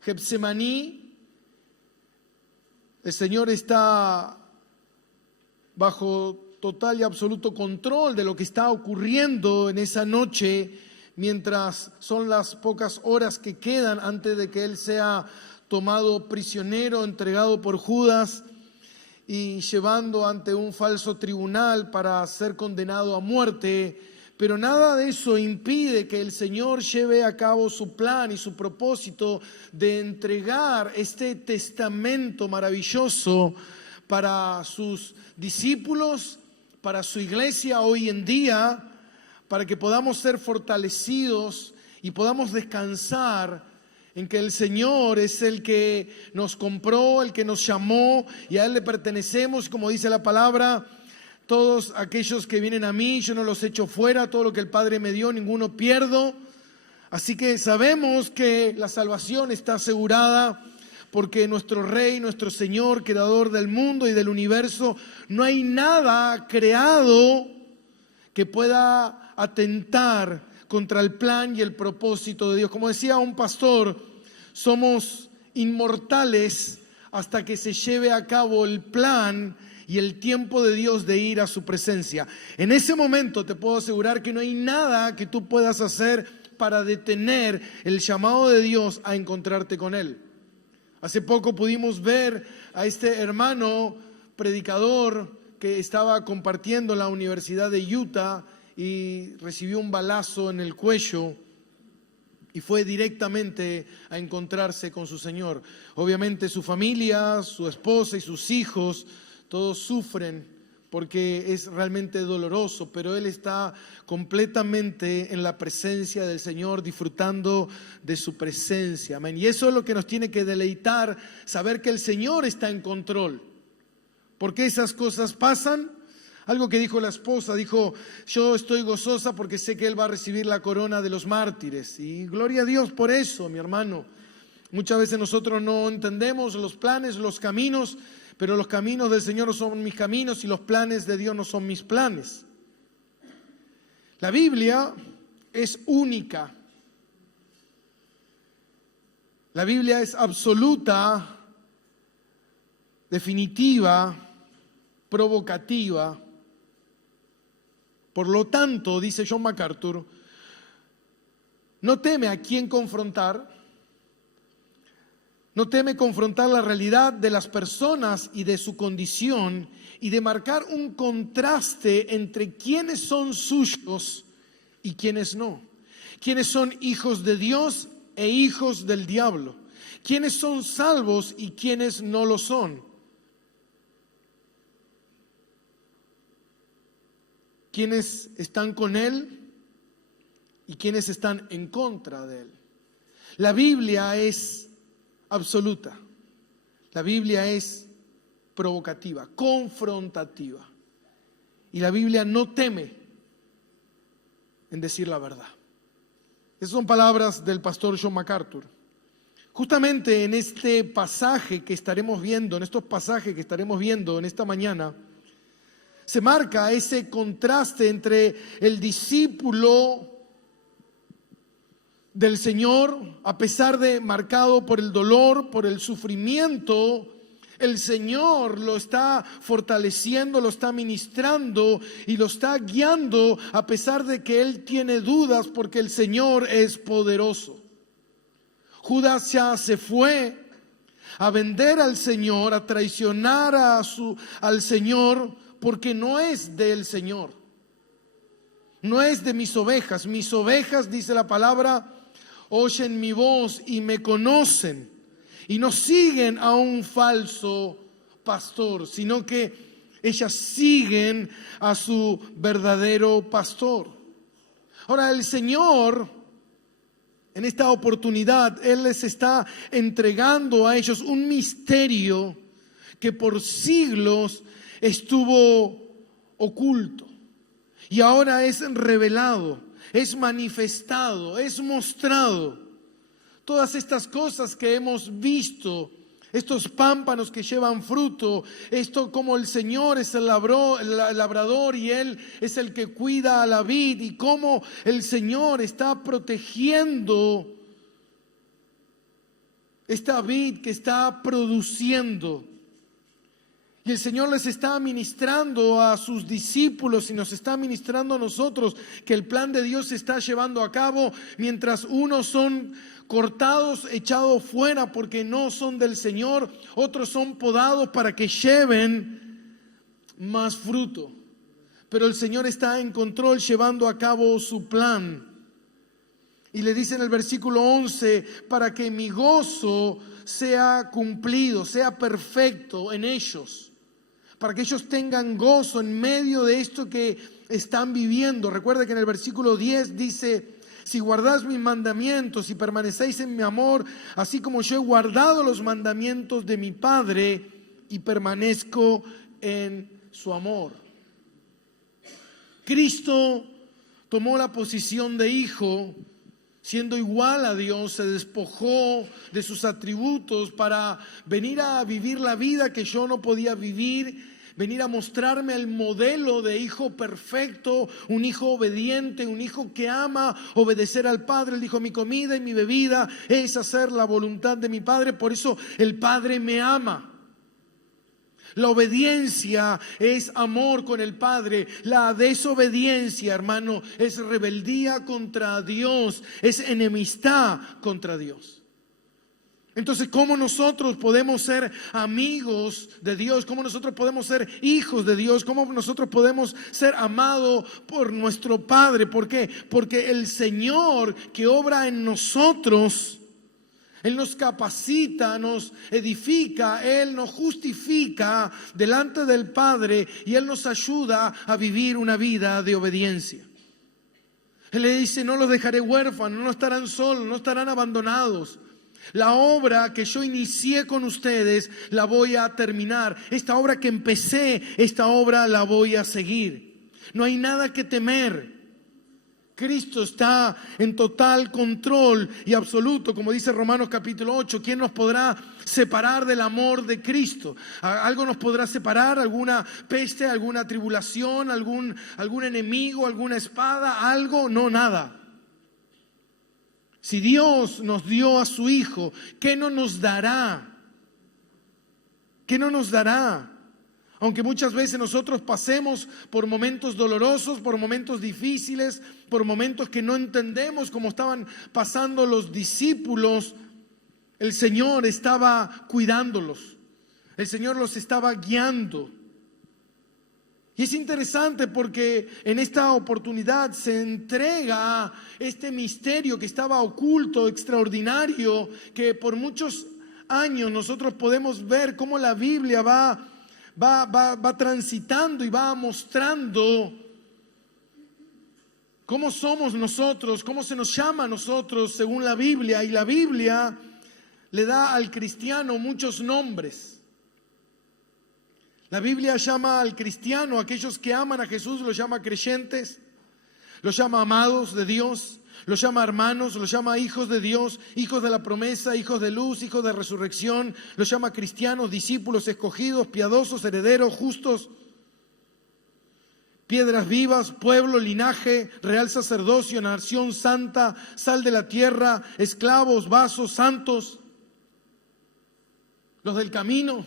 Getsemaní, el Señor está bajo total y absoluto control de lo que está ocurriendo en esa noche, mientras son las pocas horas que quedan antes de que Él sea tomado prisionero, entregado por Judas y llevando ante un falso tribunal para ser condenado a muerte. Pero nada de eso impide que el Señor lleve a cabo su plan y su propósito de entregar este testamento maravilloso para sus discípulos, para su iglesia hoy en día, para que podamos ser fortalecidos y podamos descansar en que el Señor es el que nos compró, el que nos llamó y a Él le pertenecemos, como dice la palabra. Todos aquellos que vienen a mí, yo no los echo fuera, todo lo que el Padre me dio, ninguno pierdo. Así que sabemos que la salvación está asegurada porque nuestro Rey, nuestro Señor, Creador del mundo y del universo, no hay nada creado que pueda atentar contra el plan y el propósito de Dios. Como decía un pastor, somos inmortales hasta que se lleve a cabo el plan y el tiempo de Dios de ir a su presencia. En ese momento te puedo asegurar que no hay nada que tú puedas hacer para detener el llamado de Dios a encontrarte con Él. Hace poco pudimos ver a este hermano predicador que estaba compartiendo en la Universidad de Utah y recibió un balazo en el cuello y fue directamente a encontrarse con su Señor. Obviamente su familia, su esposa y sus hijos, todos sufren porque es realmente doloroso, pero él está completamente en la presencia del Señor, disfrutando de su presencia. Amén. Y eso es lo que nos tiene que deleitar, saber que el Señor está en control. ¿Por qué esas cosas pasan? Algo que dijo la esposa, dijo: yo estoy gozosa porque sé que Él va a recibir la corona de los mártires. Y gloria a Dios por eso, mi hermano. Muchas veces nosotros no entendemos los planes, los caminos, pero los caminos del Señor no son mis caminos y los planes de Dios no son mis planes. La Biblia es única. La Biblia es absoluta, definitiva, provocativa. Por lo tanto, dice John MacArthur, no teme a quién confrontar. No teme confrontar la realidad de las personas y de su condición y de marcar un contraste entre quienes son suyos y quienes no. Quienes son hijos de Dios e hijos del diablo. Quienes son salvos y quienes no lo son. Quienes están con Él y quienes están en contra de Él. La Biblia es absoluta. La Biblia es provocativa, confrontativa. Y la Biblia no teme en decir la verdad. Esas son palabras del pastor John MacArthur. Justamente en este pasaje que estaremos viendo, en estos pasajes que estaremos viendo en esta mañana, se marca ese contraste entre el discípulo del Señor, a pesar de marcado por el dolor, por el sufrimiento. El Señor lo está fortaleciendo, lo está ministrando y lo está guiando a pesar de que él tiene dudas, porque el Señor es poderoso. Judas ya se fue a vender al Señor, a traicionar al Señor, porque no es del Señor. No es de mis ovejas. Mis ovejas, dice la palabra, oyen mi voz y me conocen y no siguen a un falso pastor, sino que ellas siguen a su verdadero pastor. Ahora el Señor, en esta oportunidad, Él les está entregando a ellos un misterio que por siglos estuvo oculto y ahora es revelado, es manifestado, es mostrado. Todas estas cosas que hemos visto, estos pámpanos que llevan fruto, esto como el Señor es el labrador y Él es el que cuida a la vid, y cómo el Señor está protegiendo esta vid que está produciendo. Y el Señor les está ministrando a sus discípulos y nos está ministrando a nosotros que el plan de Dios se está llevando a cabo, mientras unos son cortados, echados fuera porque no son del Señor, otros son podados para que lleven más fruto. Pero el Señor está en control, llevando a cabo su plan. Y le dice en el versículo 11, para que mi gozo sea cumplido, sea perfecto en ellos, para que ellos tengan gozo en medio de esto que están viviendo. Recuerda que en el versículo 10 dice: si guardáis mis mandamientos y permanecéis en mi amor, así como yo he guardado los mandamientos de mi Padre y permanezco en su amor. Cristo tomó la posición de hijo, siendo igual a Dios, se despojó de sus atributos para venir a vivir la vida que yo no podía vivir, venir a mostrarme el modelo de hijo perfecto, un hijo obediente, un hijo que ama obedecer al Padre. Él dijo: mi comida y mi bebida es hacer la voluntad de mi Padre, por eso el Padre me ama. La obediencia es amor con el Padre. La desobediencia, hermano, es rebeldía contra Dios, es enemistad contra Dios. Entonces, ¿cómo nosotros podemos ser amigos de Dios? ¿Cómo nosotros podemos ser hijos de Dios? ¿Cómo nosotros podemos ser amados por nuestro Padre? ¿Por qué? Porque el Señor que obra en nosotros, Él nos capacita, nos edifica, Él nos justifica delante del Padre y Él nos ayuda a vivir una vida de obediencia. Él le dice: no los dejaré huérfanos, no estarán solos, no estarán abandonados. La obra que yo inicié con ustedes la voy a terminar. Esta obra que empecé, esta obra la voy a seguir. No hay nada que temer. Cristo está en total control y absoluto, como dice Romanos capítulo 8. ¿Quién nos podrá separar del amor de Cristo? ¿Algo nos podrá separar? ¿Alguna peste, alguna tribulación, algún enemigo, alguna espada? ¿Algo? No, nada. Si Dios nos dio a su Hijo, ¿qué no nos dará? ¿Qué no nos dará? Aunque muchas veces nosotros pasemos por momentos dolorosos, por momentos difíciles, por momentos que no entendemos como estaban pasando los discípulos, el Señor estaba cuidándolos. El Señor los estaba guiando. Y es interesante porque en esta oportunidad se entrega este misterio que estaba oculto, extraordinario, que por muchos años nosotros podemos ver cómo la Biblia va transitando y va mostrando cómo somos nosotros, cómo se nos llama a nosotros según la Biblia. Y la Biblia le da al cristiano muchos nombres. La Biblia llama al cristiano, aquellos que aman a Jesús, los llama creyentes, los llama amados de Dios, los llama hermanos, los llama hijos de Dios, hijos de la promesa, hijos de luz, hijos de resurrección, los llama cristianos, discípulos escogidos, piadosos, herederos, justos, piedras vivas, pueblo, linaje, real sacerdocio, nación santa, sal de la tierra, esclavos, vasos, santos, los del camino.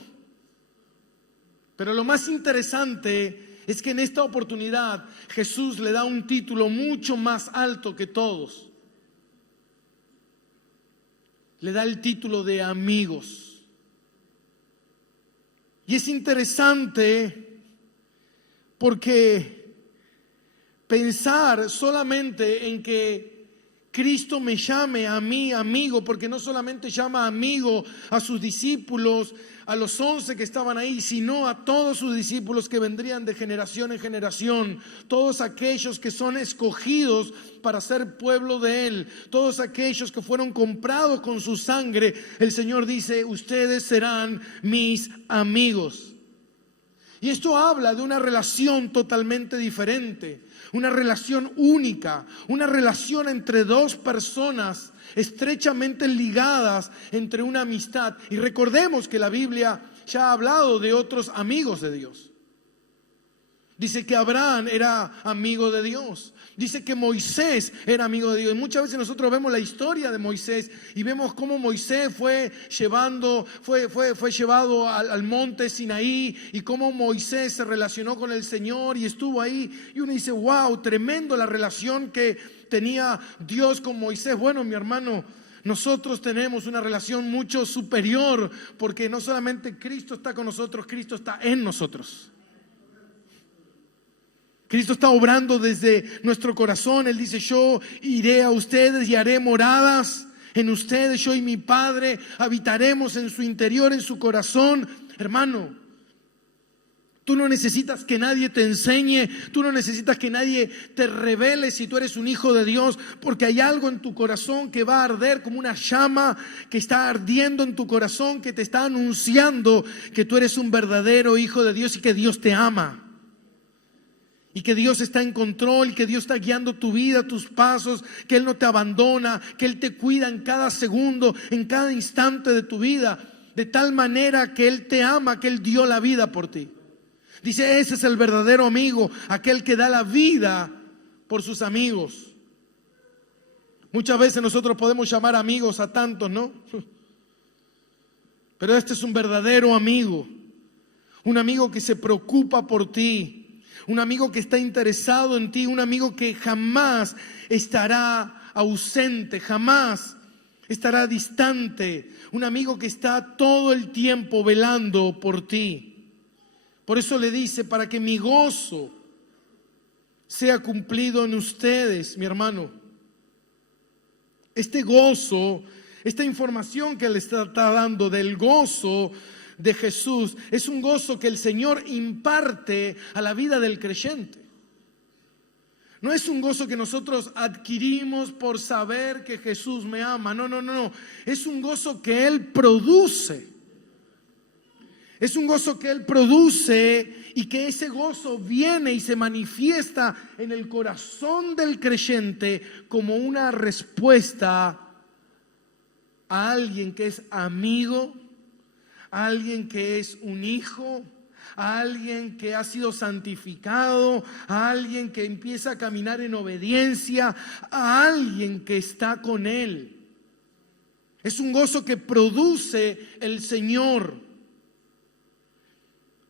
Pero lo más interesante es que en esta oportunidad Jesús le da un título mucho más alto que todos. Le da el título de amigos. Y es interesante porque pensar solamente en que Cristo me llame a mí amigo, porque no solamente llama amigo a sus discípulos, a los 11 que estaban ahí, sino a todos sus discípulos que vendrían de generación en generación, todos aquellos que son escogidos para ser pueblo de Él, todos aquellos que fueron comprados con su sangre. El Señor dice: ustedes serán mis amigos. Y esto habla de una relación totalmente diferente, una relación única, una relación entre dos personas estrechamente ligadas entre una amistad. Y recordemos que la Biblia ya ha hablado de otros amigos de Dios. Dice que Abraham era amigo de Dios. Dice que Moisés era amigo de Dios. Y muchas veces nosotros vemos la historia de Moisés y vemos cómo Moisés fue llevado al monte Sinaí, y cómo Moisés se relacionó con el Señor y estuvo ahí. Y uno dice, wow, tremendo la relación que tenía Dios con Moisés. Bueno, mi hermano, nosotros tenemos una relación mucho superior, porque no solamente Cristo está con nosotros, Cristo está en nosotros. Cristo está obrando desde nuestro corazón. Él dice, yo iré a ustedes y haré moradas en ustedes. Yo y mi Padre habitaremos en su interior, en su corazón. Hermano, tú no necesitas que nadie te enseñe, tú no necesitas que nadie te revele si tú eres un hijo de Dios, porque hay algo en tu corazón que va a arder como una llama que está ardiendo en tu corazón, que te está anunciando que tú eres un verdadero hijo de Dios y que Dios te ama. Y que Dios está en control, que Dios está guiando tu vida, tus pasos, que Él no te abandona, que Él te cuida en cada segundo, en cada instante de tu vida, de tal manera que Él te ama, que Él dio la vida por ti. Dice, ese es el verdadero amigo, aquel que da la vida por sus amigos. Muchas veces nosotros podemos llamar amigos a tantos, ¿no? Pero este es un verdadero amigo, un amigo que se preocupa por ti. Un amigo que está interesado en ti, un amigo que jamás estará ausente, jamás estará distante, un amigo que está todo el tiempo velando por ti. Por eso le dice, para que mi gozo sea cumplido en ustedes, mi hermano. Este gozo, esta información que le está dando del gozo de Jesús, es un gozo que el Señor imparte a la vida del creyente. No es un gozo que nosotros adquirimos por saber que Jesús me ama. No. Es un gozo que Él produce. Es un gozo que Él produce, y que ese gozo viene y se manifiesta en el corazón del creyente como una respuesta a alguien que es amigo, a alguien que es un hijo, a alguien que ha sido santificado, a alguien que empieza a caminar en obediencia, a alguien que está con Él. Es un gozo que produce el Señor,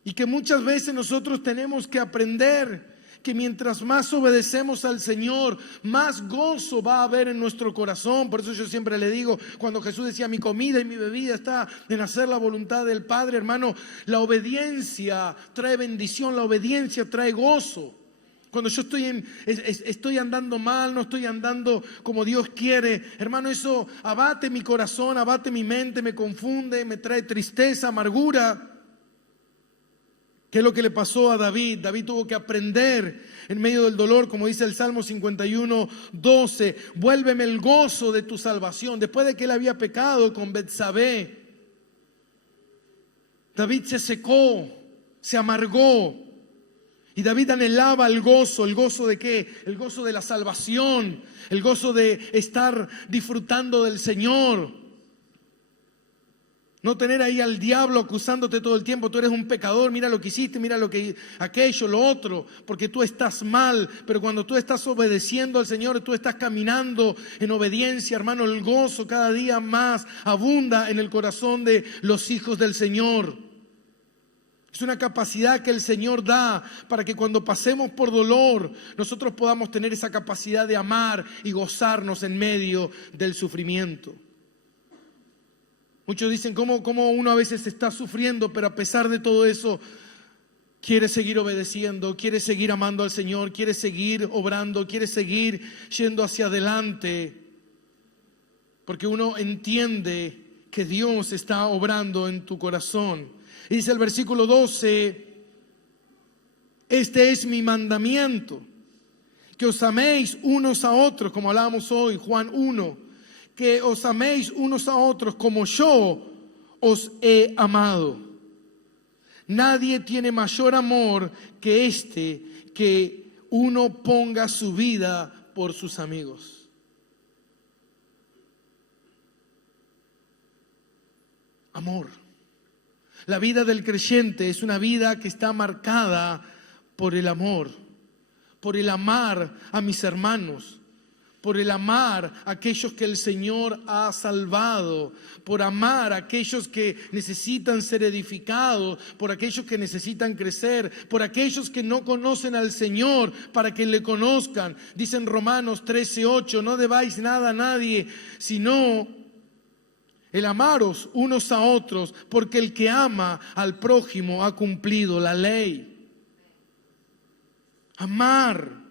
y que muchas veces nosotros tenemos que aprender que mientras más obedecemos al Señor, más gozo va a haber en nuestro corazón. Por eso yo siempre le digo, cuando Jesús decía, mi comida y mi bebida está en hacer la voluntad del Padre, hermano, la obediencia trae bendición, la obediencia trae gozo. Cuando yo estoy andando mal, no estoy andando como Dios quiere, hermano, eso abate mi corazón, abate mi mente, me confunde, me trae tristeza, amargura. ¿Qué es lo que le pasó a David? David tuvo que aprender en medio del dolor, como dice el Salmo 51:12, vuélveme el gozo de tu salvación. Después de que él había pecado con Betsabé, David se secó, se amargó, y David anhelaba el gozo de ¿qué? El gozo de la salvación, el gozo de estar disfrutando del Señor. No tener ahí al diablo acusándote todo el tiempo. Tú eres un pecador, mira lo que hiciste, mira lo que aquello, lo otro, porque tú estás mal. Pero cuando tú estás obedeciendo al Señor, tú estás caminando en obediencia, hermano, el gozo cada día más abunda en el corazón de los hijos del Señor. Es una capacidad que el Señor da para que cuando pasemos por dolor, nosotros podamos tener esa capacidad de amar y gozarnos en medio del sufrimiento. Muchos dicen cómo uno a veces está sufriendo, pero a pesar de todo eso quiere seguir obedeciendo, quiere seguir amando al Señor, quiere seguir obrando, quiere seguir yendo hacia adelante, porque uno entiende que Dios está obrando en tu corazón. Y dice el versículo 12, este es mi mandamiento, que os améis unos a otros, como hablábamos hoy, Juan 1. Que os améis unos a otros como yo os he amado. Nadie tiene mayor amor que este, que uno ponga su vida por sus amigos. Amor. La vida del creyente es una vida que está marcada por el amor, por el amar a mis hermanos, por el amar a aquellos que el Señor ha salvado, por amar a aquellos que necesitan ser edificados, por aquellos que necesitan crecer, por aquellos que no conocen al Señor, para que le conozcan. Dice en Romanos 13:8, no debáis nada a nadie, sino el amaros unos a otros, porque el que ama al prójimo ha cumplido la ley. Amar.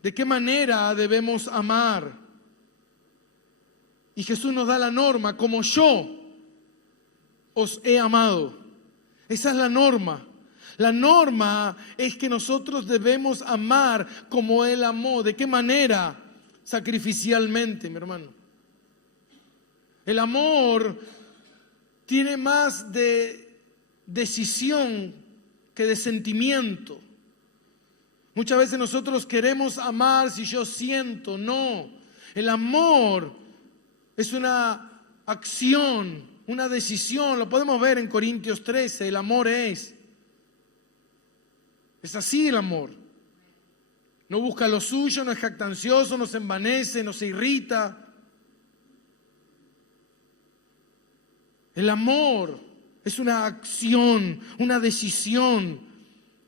¿De qué manera debemos amar? Y Jesús nos da la norma, como yo os he amado. Esa es la norma. La norma es que nosotros debemos amar como Él amó. ¿De qué manera? Sacrificialmente, mi hermano. El amor tiene más de decisión que de sentimiento. Muchas veces nosotros queremos amar si yo siento. No, el amor es una acción, una decisión. Lo podemos ver en Corintios 13. El amor es así el amor. No busca lo suyo, no es jactancioso, no se envanece, no se irrita. El amor es una acción, una decisión.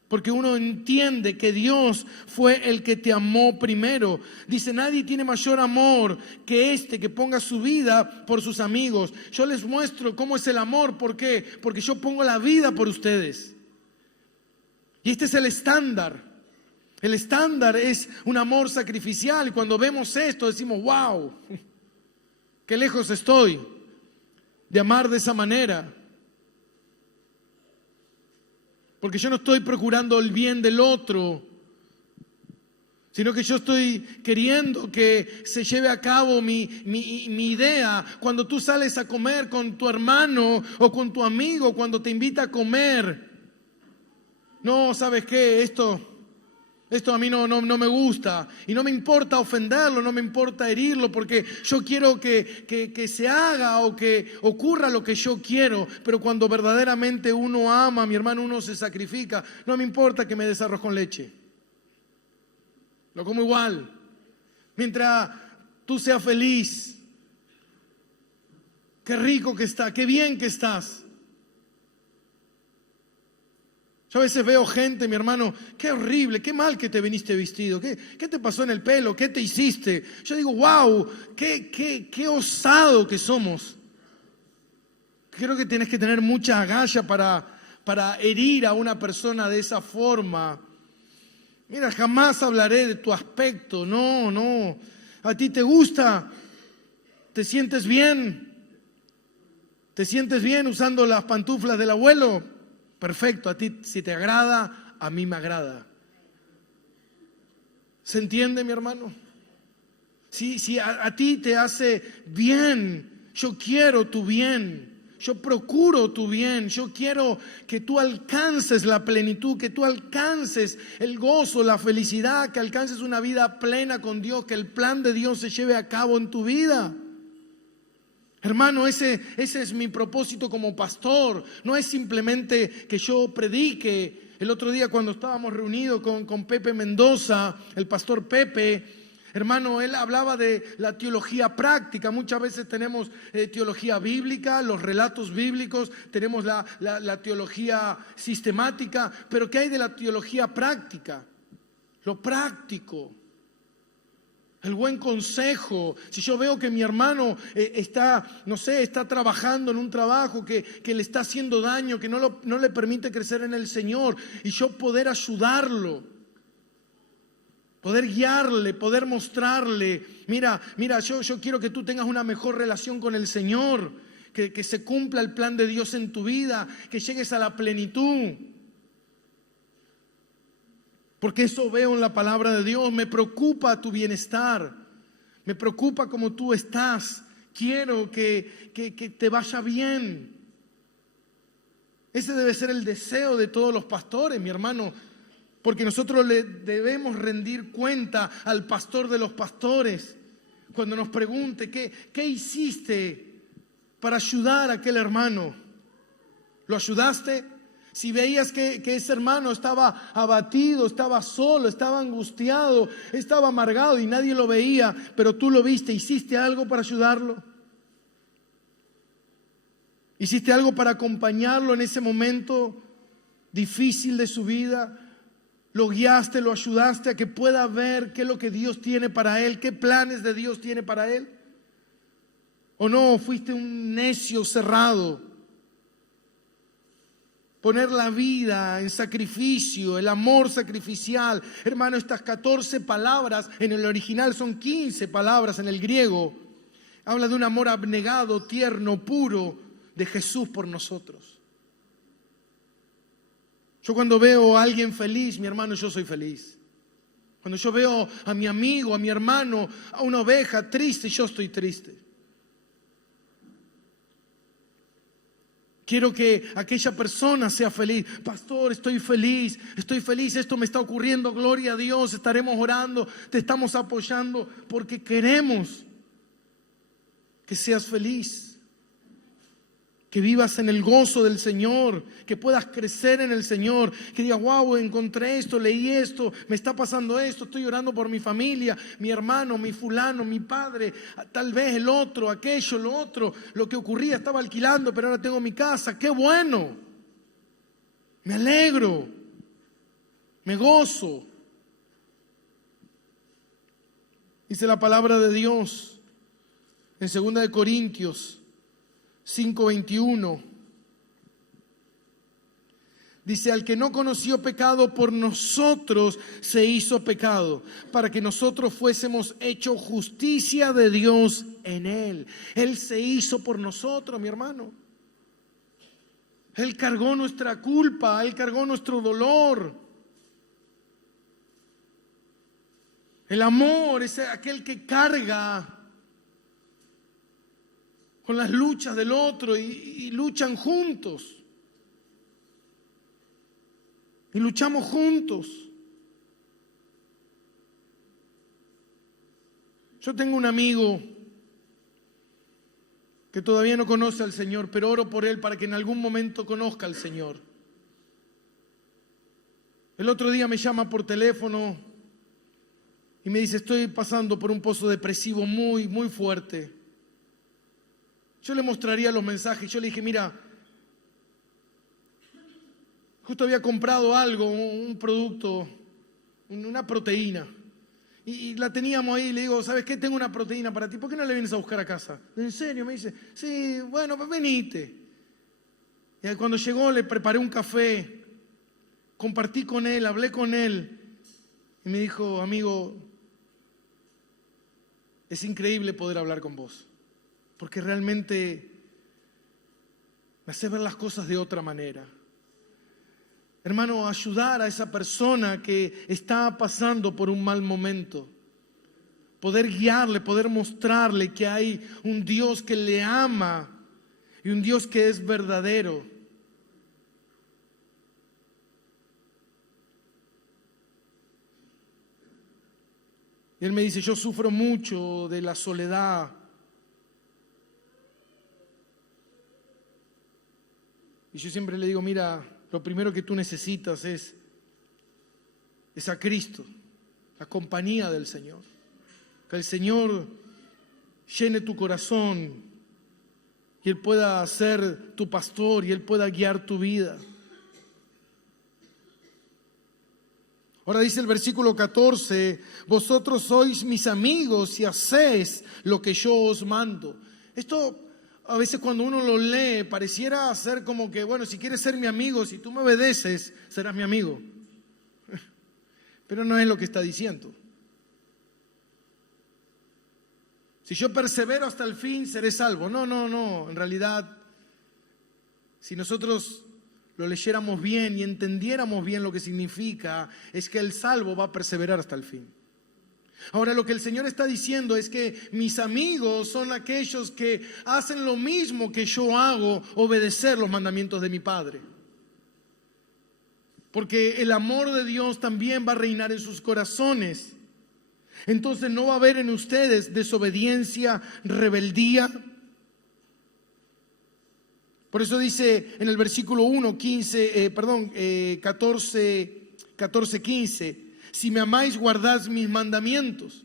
Porque uno entiende que Dios fue el que te amó primero. Dice, nadie tiene mayor amor que este que ponga su vida por sus amigos. Yo les muestro cómo es el amor. ¿Por qué? Porque yo pongo la vida por ustedes. Y este es el estándar. El estándar es un amor sacrificial. Y cuando vemos esto decimos, wow, qué lejos estoy de amar de esa manera. Porque yo no estoy procurando el bien del otro, sino que yo estoy queriendo que se lleve a cabo mi idea. Cuando tú sales a comer con tu hermano o con tu amigo, cuando te invita a comer, no, ¿sabes qué? Esto a mí no me gusta, y no me importa ofenderlo, no me importa herirlo, porque yo quiero que se haga o que ocurra lo que yo quiero. Pero cuando verdaderamente uno ama, mi hermano, uno se sacrifica. No me importa que me des arroz con leche, lo como igual, mientras tú seas feliz. Qué rico que está, qué bien que estás. Yo a veces veo gente, mi hermano, qué horrible, qué mal que te viniste vestido, qué te pasó en el pelo, qué te hiciste. Yo digo, wow, qué osado que somos. Creo que tienes que tener mucha agallas para herir a una persona de esa forma. Mira, jamás hablaré de tu aspecto, no. ¿A ti te gusta? ¿Te sientes bien? ¿Te sientes bien usando las pantuflas del abuelo? Perfecto, a ti si te agrada, a mí me agrada. ¿Se entiende, mi hermano? Si a ti te hace bien, yo quiero tu bien, yo procuro tu bien, yo quiero que tú alcances la plenitud, que tú alcances el gozo, la felicidad, que alcances una vida plena con Dios, que el plan de Dios se lleve a cabo en tu vida. Hermano, ese es mi propósito como pastor. No es simplemente que yo predique. El otro día cuando estábamos reunidos con Pepe Mendoza, el pastor Pepe, hermano, él hablaba de la teología práctica. Muchas veces tenemos teología bíblica, los relatos bíblicos, tenemos la teología sistemática, pero ¿qué hay de la teología práctica? Lo práctico. El buen consejo. Si yo veo que mi hermano está trabajando en un trabajo que le está haciendo daño, que no le permite crecer en el Señor, y yo poder ayudarlo, poder guiarle, poder mostrarle, mira, yo quiero que tú tengas una mejor relación con el Señor, que se cumpla el plan de Dios en tu vida, que llegues a la plenitud. Porque eso veo en la palabra de Dios. Me preocupa tu bienestar. Me preocupa cómo tú estás. Quiero que te vaya bien. Ese debe ser el deseo de todos los pastores, mi hermano. Porque nosotros le debemos rendir cuenta al pastor de los pastores. Cuando nos pregunte, ¿qué hiciste para ayudar a aquel hermano? ¿Lo ayudaste? Si veías que ese hermano estaba abatido, estaba solo, estaba angustiado, estaba amargado y nadie lo veía, pero tú lo viste, ¿hiciste algo para ayudarlo? ¿Hiciste algo para acompañarlo en ese momento difícil de su vida? ¿Lo guiaste, lo ayudaste a que pueda ver qué es lo que Dios tiene para él, qué planes de Dios tiene para él? ¿O no, fuiste un necio cerrado? Poner la vida en sacrificio, el amor sacrificial. Hermano, estas 14 palabras en el original son 15 palabras en el griego. Habla de un amor abnegado, tierno, puro de Jesús por nosotros. Yo cuando veo a alguien feliz, mi hermano, yo soy feliz. Cuando yo veo a mi amigo, a mi hermano, a una oveja triste, yo estoy triste. Quiero que aquella persona sea feliz. Pastor, estoy feliz, esto me está ocurriendo, gloria a Dios, estaremos orando, te estamos apoyando porque queremos que seas feliz. Que vivas en el gozo del Señor, que puedas crecer en el Señor, que digas, wow, encontré esto, leí esto, me está pasando esto, estoy orando por mi familia, mi hermano, mi fulano, mi padre, tal vez el otro, aquello, lo otro, lo que ocurría, estaba alquilando, pero ahora tengo mi casa, qué bueno, me alegro, me gozo. Dice la palabra de Dios en 2 Corintios 5:21. Dice, al que no conoció pecado, por nosotros se hizo pecado, para que nosotros fuésemos hechos justicia de Dios en él. Él se hizo por nosotros, mi hermano. Él cargó nuestra culpa, Él cargó nuestro dolor. El amor es aquel que carga con las luchas del otro y luchan juntos. Y luchamos juntos. Yo tengo un amigo que todavía no conoce al Señor, pero oro por él para que en algún momento conozca al Señor. El otro día me llama por teléfono y me dice, estoy pasando por un pozo depresivo muy, muy fuerte. Yo le mostraría los mensajes. Yo le dije, mira, justo había comprado algo, un producto, una proteína. Y la teníamos ahí. Le digo, ¿sabes qué? Tengo una proteína para ti. ¿Por qué no la vienes a buscar a casa? ¿En serio? Me dice, sí, bueno, pues venite. Y cuando llegó le preparé un café. Compartí con él, hablé con él. Y me dijo, amigo, es increíble poder hablar con vos. Porque realmente me hace ver las cosas de otra manera. Hermano, ayudar a esa persona que está pasando por un mal momento. Poder guiarle, poder mostrarle que hay un Dios que le ama y un Dios que es verdadero. Y él me dice, yo sufro mucho de la soledad. Y yo siempre le digo, mira, lo primero que tú necesitas es a Cristo, la compañía del Señor. Que el Señor llene tu corazón y Él pueda ser tu pastor y Él pueda guiar tu vida. Ahora dice el versículo 14, vosotros sois mis amigos y hacéis lo que yo os mando. Esto a veces cuando uno lo lee pareciera ser como que, bueno, si quieres ser mi amigo, si tú me obedeces, serás mi amigo. Pero no es lo que está diciendo. Si yo persevero hasta el fin, seré salvo. No. En realidad, si nosotros lo leyéramos bien y entendiéramos bien lo que significa, es que el salvo va a perseverar hasta el fin. Ahora lo que el Señor está diciendo es que mis amigos son aquellos que hacen lo mismo que yo hago, obedecer los mandamientos de mi Padre. Porque el amor de Dios también va a reinar en sus corazones. Entonces no va a haber en ustedes desobediencia, rebeldía. Por eso dice en el versículo 14, 15, si me amáis, guardad mis mandamientos.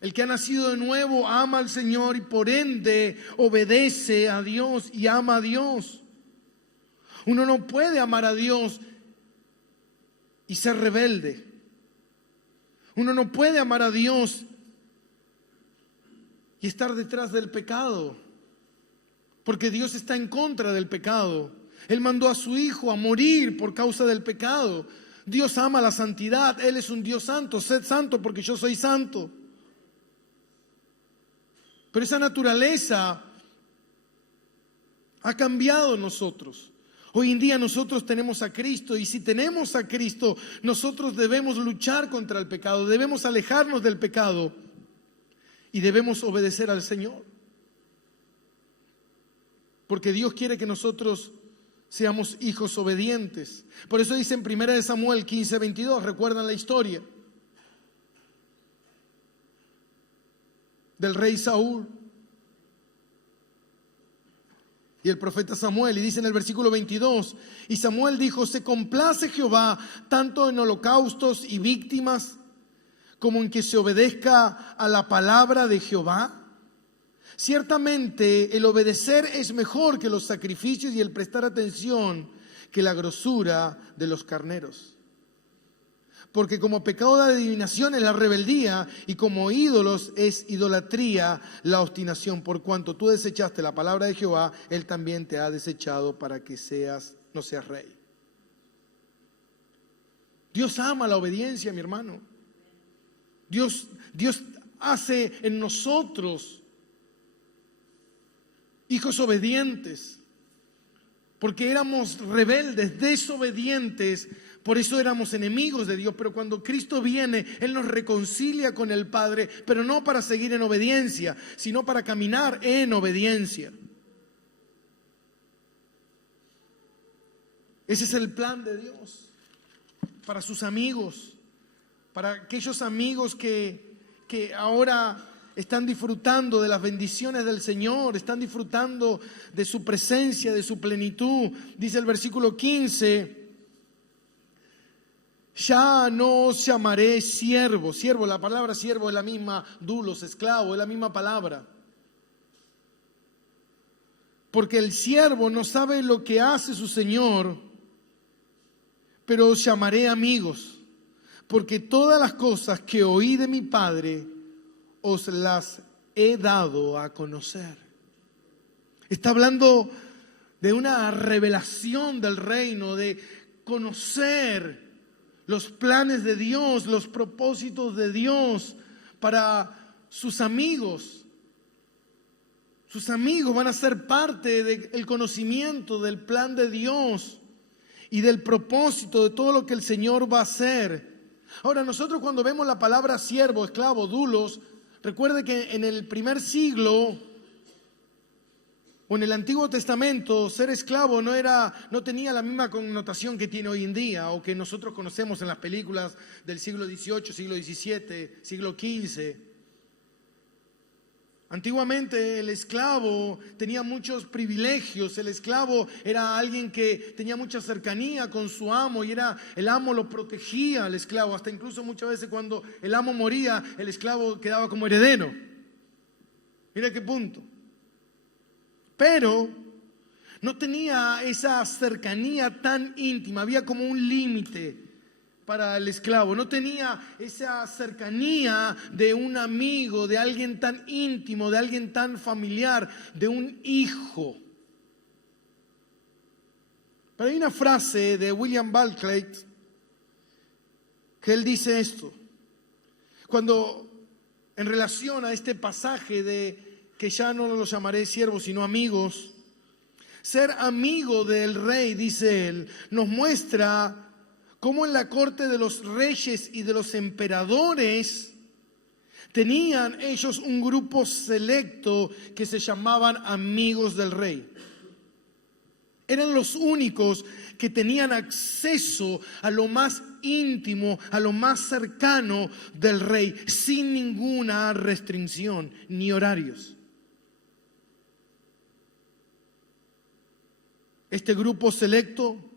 El que ha nacido de nuevo ama al Señor y por ende obedece a Dios y ama a Dios. Uno no puede amar a Dios y ser rebelde. Uno no puede amar a Dios y estar detrás del pecado, porque Dios está en contra del pecado. Él mandó a su Hijo a morir por causa del pecado. Dios ama la santidad. Él es un Dios santo. Sed santo porque yo soy santo. Pero esa naturaleza ha cambiado en nosotros. Hoy en día nosotros tenemos a Cristo, y si tenemos a Cristo, nosotros debemos luchar contra el pecado, debemos alejarnos del pecado y debemos obedecer al Señor. Porque Dios quiere que nosotros seamos hijos obedientes. Por eso dice en 1 Samuel 15:22, ¿recuerdan la historia del rey Saúl y el profeta Samuel? Y dice en el versículo 22, y Samuel dijo, ¿se complace Jehová tanto en holocaustos y víctimas como en que se obedezca a la palabra de Jehová? Ciertamente el obedecer es mejor que los sacrificios y el prestar atención que la grosura de los carneros. Porque como pecado de adivinación es la rebeldía, y como ídolos es idolatría la obstinación. Por cuanto tú desechaste la palabra de Jehová, Él también te ha desechado para que no seas rey. Dios ama la obediencia, mi hermano. Dios hace en nosotros hijos obedientes, porque éramos rebeldes, desobedientes. Por eso éramos enemigos de Dios, pero cuando Cristo viene, Él nos reconcilia con el Padre, pero no para seguir en obediencia, sino para caminar en obediencia. Ese es el plan de Dios para sus amigos, para aquellos amigos que ahora están disfrutando de las bendiciones del Señor, están disfrutando de su presencia, de su plenitud. Dice el versículo 15, ya no os llamaré siervo. Siervo, la palabra siervo es la misma, dulos, esclavo, es la misma palabra. Porque el siervo no sabe lo que hace su Señor, pero os llamaré amigos, porque todas las cosas que oí de mi Padre os las he dado a conocer. Está hablando de una revelación del reino, de conocer los planes de Dios, los propósitos de Dios para sus amigos. Sus amigos van a ser parte del conocimiento del plan de Dios y del propósito de todo lo que el Señor va a hacer. Ahora, nosotros cuando vemos la palabra siervo, esclavo, dulos, recuerde que en el primer siglo o en el Antiguo Testamento, ser esclavo no tenía la misma connotación que tiene hoy en día, o que nosotros conocemos en las películas del siglo XVIII, siglo XVII, siglo XV. Antiguamente el esclavo tenía muchos privilegios. El esclavo era alguien que tenía mucha cercanía con su amo, y el amo lo protegía al esclavo. Hasta incluso muchas veces cuando el amo moría, el esclavo quedaba como heredero. Mira qué punto. Pero no tenía esa cercanía tan íntima. Había como un límite para el esclavo. No tenía esa cercanía de un amigo, de alguien tan íntimo, de alguien tan familiar, de un hijo. Pero hay una frase de William Barclay que él dice esto, cuando en relación a este pasaje de que ya no los llamaré siervos sino amigos. Ser amigo del rey, dice él, nos muestra cómo en la corte de los reyes y de los emperadores tenían ellos un grupo selecto que se llamaban amigos del rey. Eran los únicos que tenían acceso a lo más íntimo, a lo más cercano del rey, sin ninguna restricción ni horarios. Este grupo selecto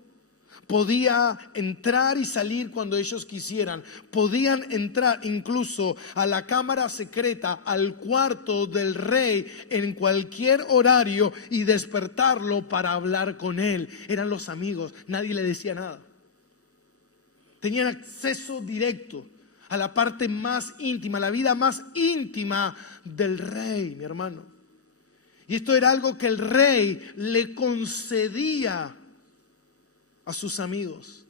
podía entrar y salir cuando ellos quisieran. Podían entrar incluso a la cámara secreta, al cuarto del rey en cualquier horario y despertarlo para hablar con él. Eran los amigos, nadie le decía nada. Tenían acceso directo a la parte más íntima, a la vida más íntima del rey, mi hermano. Y esto era algo que el rey le concedía a sus amigos.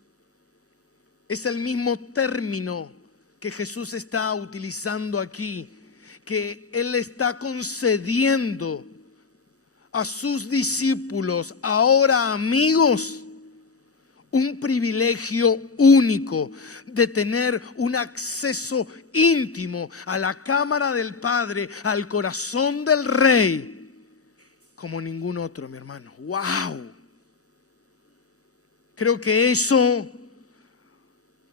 Es el mismo término que Jesús está utilizando aquí, que Él está concediendo a sus discípulos, ahora amigos, un privilegio único de tener un acceso íntimo a la cámara del Padre, al corazón del Rey, como ningún otro, mi hermano. ¡Wow! Creo que eso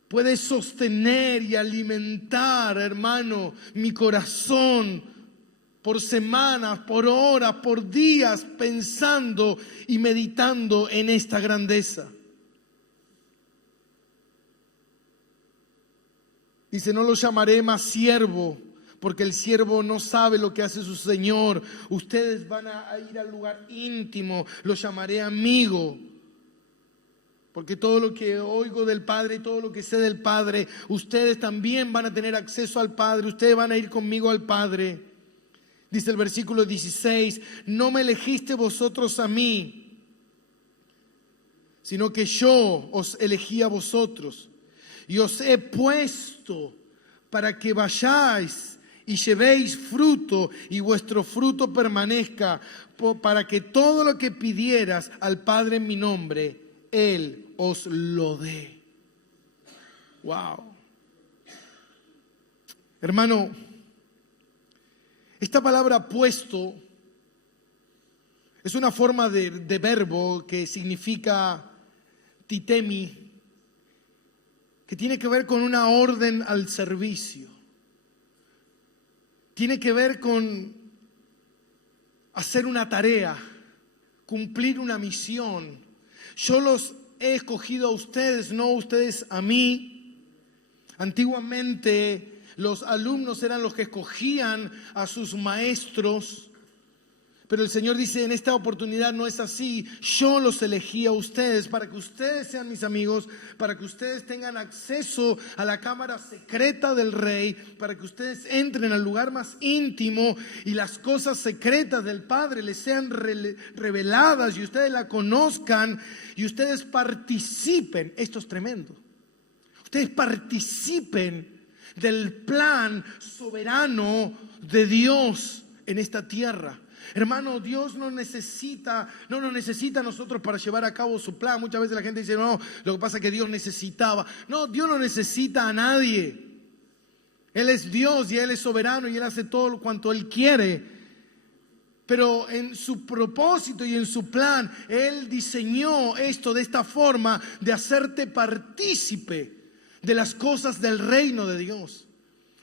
puede sostener y alimentar, hermano, mi corazón por semanas, por horas, por días, pensando y meditando en esta grandeza. Dice, no lo llamaré más siervo, porque el siervo no sabe lo que hace su Señor. Ustedes van a ir al lugar íntimo, lo llamaré amigo. Porque todo lo que oigo del Padre, todo lo que sé del Padre, ustedes también van a tener acceso al Padre, ustedes van a ir conmigo al Padre. Dice el versículo 16, no me elegiste vosotros a mí, sino que yo os elegí a vosotros. Y os he puesto para que vayáis y llevéis fruto y vuestro fruto permanezca, para que todo lo que pidieras al Padre en mi nombre, Él os lo dé. Wow. Hermano, esta palabra puesto es una forma de verbo que significa titemi, que tiene que ver con una orden al servicio. Tiene que ver con hacer una tarea, cumplir una misión. Yo los he escogido a ustedes, no ustedes a mí. Antiguamente los alumnos eran los que escogían a sus maestros. Pero el Señor dice, en esta oportunidad no es así. Yo los elegí a ustedes para que ustedes sean mis amigos, para que ustedes tengan acceso a la cámara secreta del Rey, para que ustedes entren al lugar más íntimo y las cosas secretas del Padre les sean reveladas y ustedes la conozcan y ustedes participen. Esto es tremendo. Ustedes participen del plan soberano de Dios en esta tierra. Hermano, Dios no nos necesita a nosotros para llevar a cabo su plan. Muchas veces la gente dice, no, lo que pasa es que Dios necesitaba. No, Dios no necesita a nadie. Él es Dios y Él es soberano y Él hace todo cuanto Él quiere. Pero en su propósito y en su plan, Él diseñó esto de esta forma, de hacerte partícipe de las cosas del reino de Dios.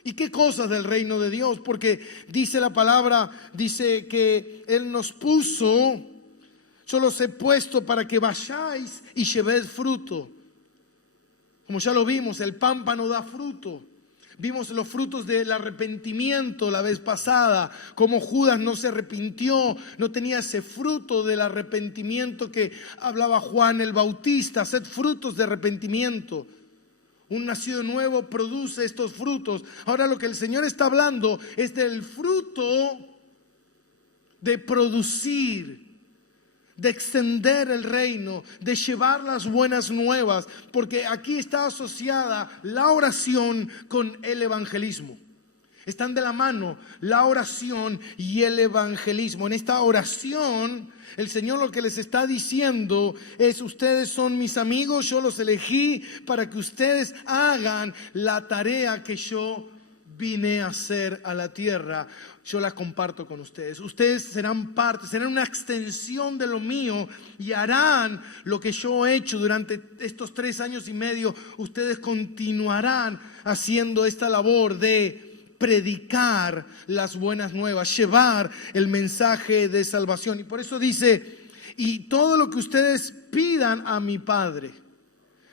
¿Y qué cosas del reino de Dios? Porque dice la palabra, dice que Él nos puso, yo los he puesto para que vayáis y llevéis fruto. Como ya lo vimos, el pámpano da fruto. Vimos los frutos del arrepentimiento la vez pasada, como Judas no se arrepintió, no tenía ese fruto del arrepentimiento que hablaba Juan el Bautista. Haced frutos de arrepentimiento. Un nacido nuevo produce estos frutos. Ahora lo que el Señor está hablando es del fruto de producir, de extender el reino, de llevar las buenas nuevas, porque aquí está asociada la oración con el evangelismo. Están de la mano la oración y el evangelismo. En esta oración, el Señor lo que les está diciendo es: ustedes son mis amigos, yo los elegí para que ustedes hagan la tarea que yo vine a hacer a la tierra. Yo la comparto con ustedes. Ustedes serán parte, serán una extensión de lo mío y harán lo que yo he hecho durante estos 3 años y medio. Ustedes continuarán haciendo esta labor de predicar las buenas nuevas, llevar el mensaje de salvación. Y por eso dice, y todo lo que ustedes pidan a mi Padre.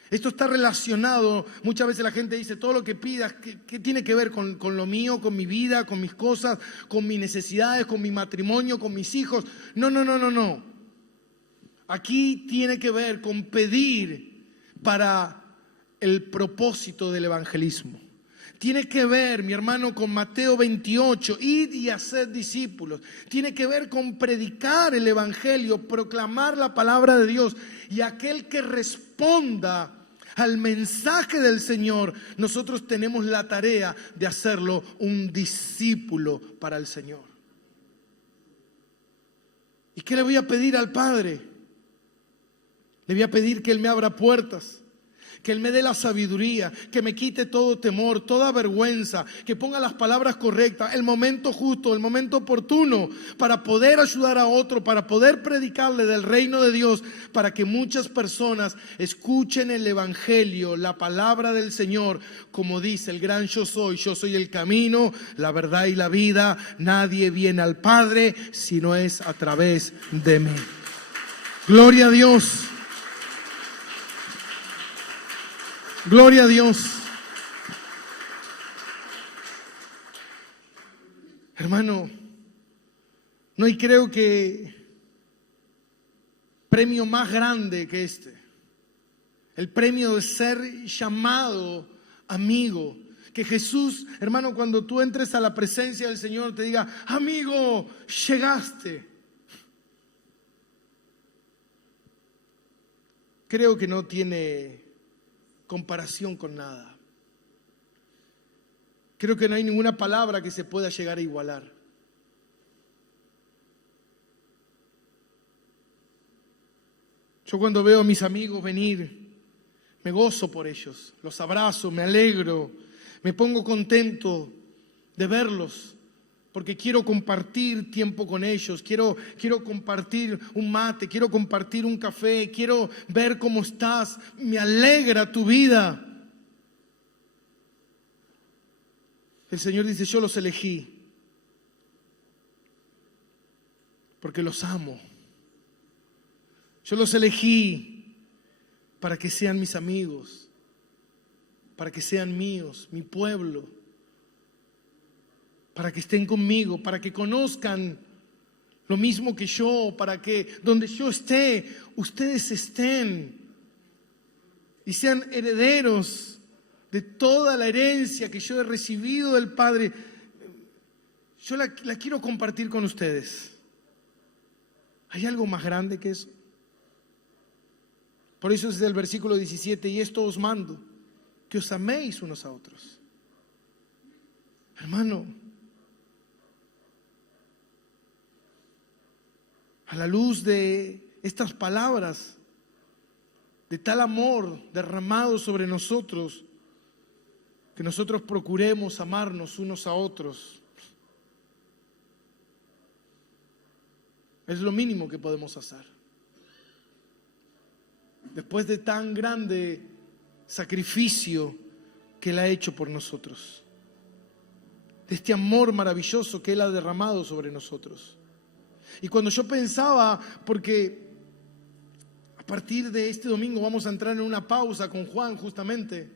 Esto está relacionado, muchas veces la gente dice, todo lo que pidas, ¿qué tiene que ver con lo mío, con mi vida, con mis cosas, con mis necesidades, con mi matrimonio, con mis hijos? No, no, no, no, no. Aquí tiene que ver con pedir para el propósito del evangelismo. Tiene que ver, mi hermano, con Mateo 28, id y haced discípulos. Tiene que ver con predicar el evangelio, proclamar la palabra de Dios. Y aquel que responda al mensaje del Señor, nosotros tenemos la tarea de hacerlo un discípulo para el Señor. ¿Y qué le voy a pedir al Padre? Le voy a pedir que Él me abra puertas, que Él me dé la sabiduría, que me quite todo temor, toda vergüenza, que ponga las palabras correctas, el momento justo, el momento oportuno para poder ayudar a otro, para poder predicarle del reino de Dios, para que muchas personas escuchen el evangelio, la palabra del Señor, como dice el gran yo soy el camino, la verdad y la vida. Nadie viene al Padre si no es a través de mí. Gloria a Dios. Gloria a Dios. Hermano, no hay, creo que premio más grande que este. El premio de ser llamado amigo. Que Jesús, hermano, cuando tú entres a la presencia del Señor te diga, amigo, llegaste. Creo que no tiene comparación con nada. Creo que no hay ninguna palabra que se pueda llegar a igualar. Yo cuando veo a mis amigos venir, me gozo por ellos, los abrazo, me alegro, me pongo contento de verlos, porque quiero compartir tiempo con ellos, quiero compartir un mate, quiero compartir un café, quiero ver cómo estás, me alegra tu vida. El Señor dice, yo los elegí porque los amo. Yo los elegí para que sean mis amigos, para que sean míos, mi pueblo, para que estén conmigo, para que conozcan lo mismo que yo, para que donde yo esté, ustedes estén y sean herederos de toda la herencia que yo he recibido del Padre. Yo la quiero compartir con ustedes. ¿Hay algo más grande que eso? Por eso es el versículo 17, y esto os mando, que os améis unos a otros. Hermano, a la luz de estas palabras, de tal amor derramado sobre nosotros, que nosotros procuremos amarnos unos a otros. Es lo mínimo que podemos hacer. Después de tan grande sacrificio que Él ha hecho por nosotros, de este amor maravilloso que Él ha derramado sobre nosotros. Y cuando yo pensaba, porque a partir de este domingo vamos a entrar en una pausa con Juan justamente,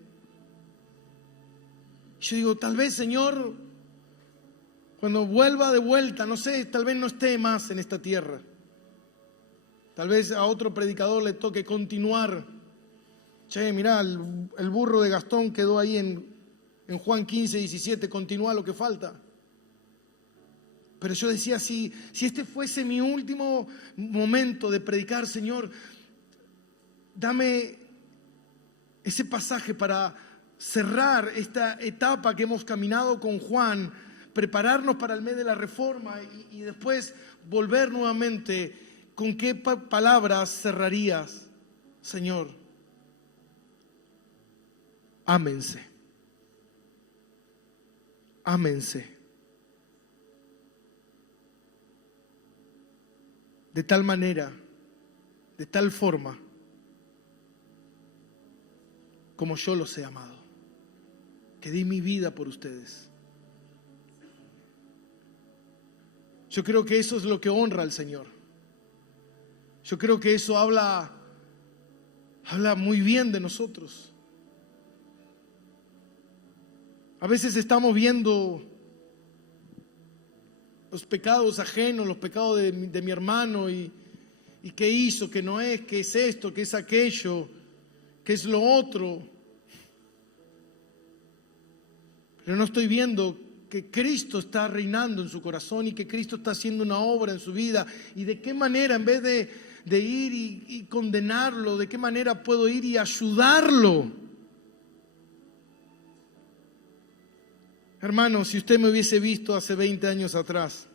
yo digo, tal vez, Señor, cuando vuelva de vuelta, no sé, tal vez no esté más en esta tierra. Tal vez a otro predicador le toque continuar. Che, mirá, el burro de Gastón quedó ahí en Juan 15, 17, continúa lo que falta. Pero yo decía, si este fuese mi último momento de predicar, Señor, dame ese pasaje para cerrar esta etapa que hemos caminado con Juan, prepararnos para el mes de la Reforma y después volver nuevamente. ¿Con qué palabras cerrarías, Señor? Ámense. Ámense. De tal manera, de tal forma, como yo los he amado, que di mi vida por ustedes. Yo creo que eso es lo que honra al Señor. Yo creo que eso habla muy bien de nosotros. A veces estamos viendo los pecados ajenos, los pecados de mi hermano y qué hizo, qué no es, qué es esto, qué es aquello, qué es lo otro. Pero no estoy viendo que Cristo está reinando en su corazón y que Cristo está haciendo una obra en su vida. Y de qué manera, en vez de ir y condenarlo, de qué manera puedo ir y ayudarlo. Hermano, si usted me hubiese visto hace 20 años atrás,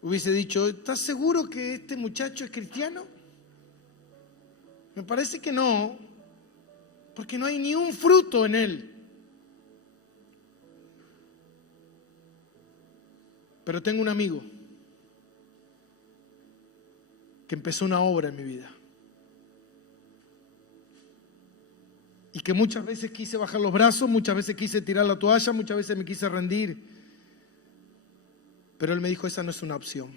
hubiese dicho, ¿estás seguro que este muchacho es cristiano? Me parece que no, porque no hay ni un fruto en él. Pero tengo un amigo que empezó una obra en mi vida y que muchas veces quise bajar los brazos, muchas veces quise tirar la toalla, muchas veces me quise rendir, pero él me dijo, esa no es una opción,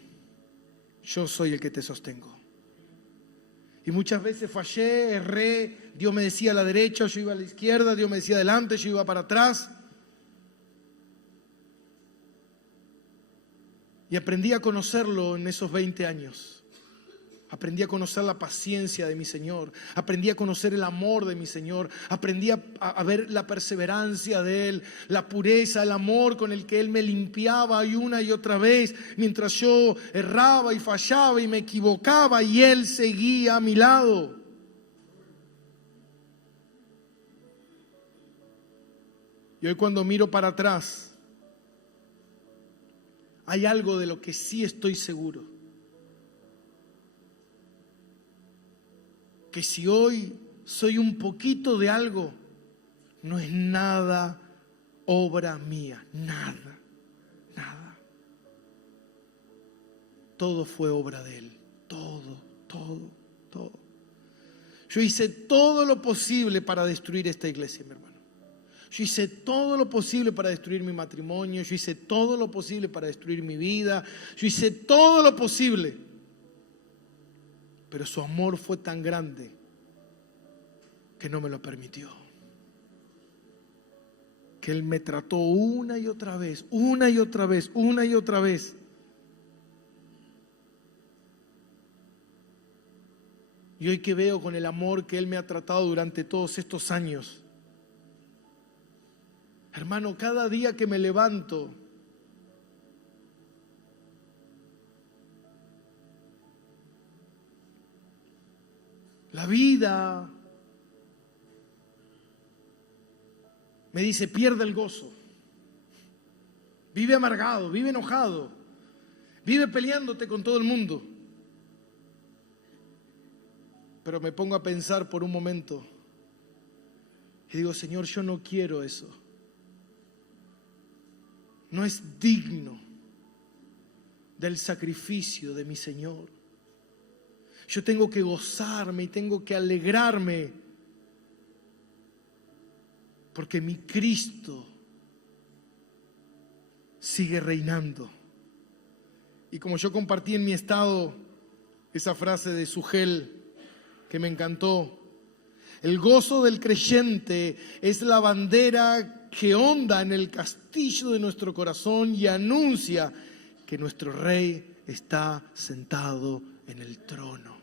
yo soy el que te sostengo. Y muchas veces fallé, erré, Dios me decía a la derecha, yo iba a la izquierda, Dios me decía adelante, yo iba para atrás. Y aprendí a conocerlo en esos 20 años. Aprendí a conocer la paciencia de mi Señor. Aprendí a conocer el amor de mi Señor. Aprendí a ver la perseverancia de Él, la pureza, el amor con el que Él me limpiaba y una y otra vez, mientras yo erraba y fallaba y me equivocaba, y Él seguía a mi lado. Y hoy cuando miro para atrás, hay algo de lo que sí estoy seguro. Que si hoy soy un poquito de algo, no es nada obra mía, nada. Todo fue obra de Él, todo. Yo hice todo lo posible para destruir esta iglesia, mi hermano. Yo hice todo lo posible para destruir mi matrimonio, yo hice todo lo posible para destruir mi vida, yo hice todo lo posible. Pero su amor fue tan grande que no me lo permitió. Que Él me trató una y otra vez. Y hoy que veo con el amor que Él me ha tratado durante todos estos años, hermano, cada día que me levanto, la vida me dice, pierde el gozo. Vive amargado, vive enojado, vive peleándote con todo el mundo. Pero me pongo a pensar por un momento y digo, Señor, yo no quiero eso. No es digno del sacrificio de mi Señor. Yo tengo que gozarme y tengo que alegrarme porque mi Cristo sigue reinando. Y como yo compartí en mi estado esa frase de Sugel que me encantó, el gozo del creyente es la bandera que onda en el castillo de nuestro corazón y anuncia que nuestro Rey está sentado en el trono.